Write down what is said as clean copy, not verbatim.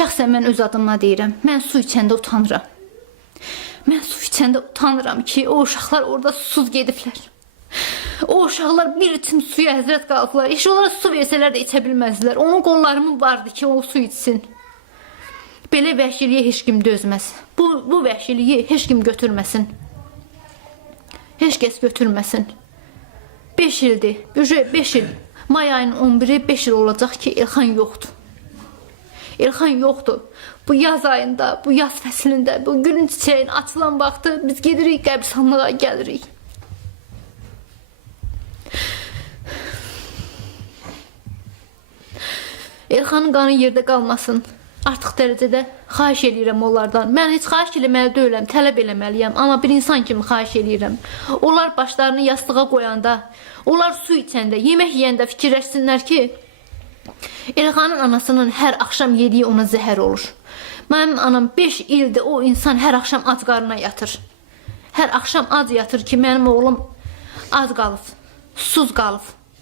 Şəxsən mən öz adıma deyirəm, mən su içəndə utanıram. Mən su içəndə utanıram ki, o uşaqlar orada susuz gediblər. O uşaqlar bir itim suya həzrət qalıblar. Heç onlara su versələr də içə bilməzdilər. Onun qollarımın vardı ki, o su içsin. Belə vəhşiliyə heç kim dözməz. Bu vəhşiliyi heç kim götürməsin. Heç kəs götürməsin. 5 ildir. 5 il. May ayının 11-i 5 il olacaq ki, Elxan yoxdur. Elxan yoxdur. Bu yaz ayında, bu yaz fəslində, bu gülün çiçəyin açılan vaxtı biz gedirik, qəbristanlığa gəlirik. Elxanın qanı yerdə qalmasın. Artıq dərəcədə xahiş edirəm onlardan. Mən heç xahiş eləməli deyiləm, tələb eləməliyəm. Amma bir insan kimi xahiş edirəm. Onlar başlarını yastığa qoyanda, onlar su içəndə, yemək yeyəndə fikirləşsinlər ki, Elxanın anasının hər axşam yediyi ona zəhər olur. Mənim anam 5 ildir o insan hər axşam ac qarnına yatır. Hər axşam ac yatır ki, mənim oğlum ac qalıb, susuz qalıb.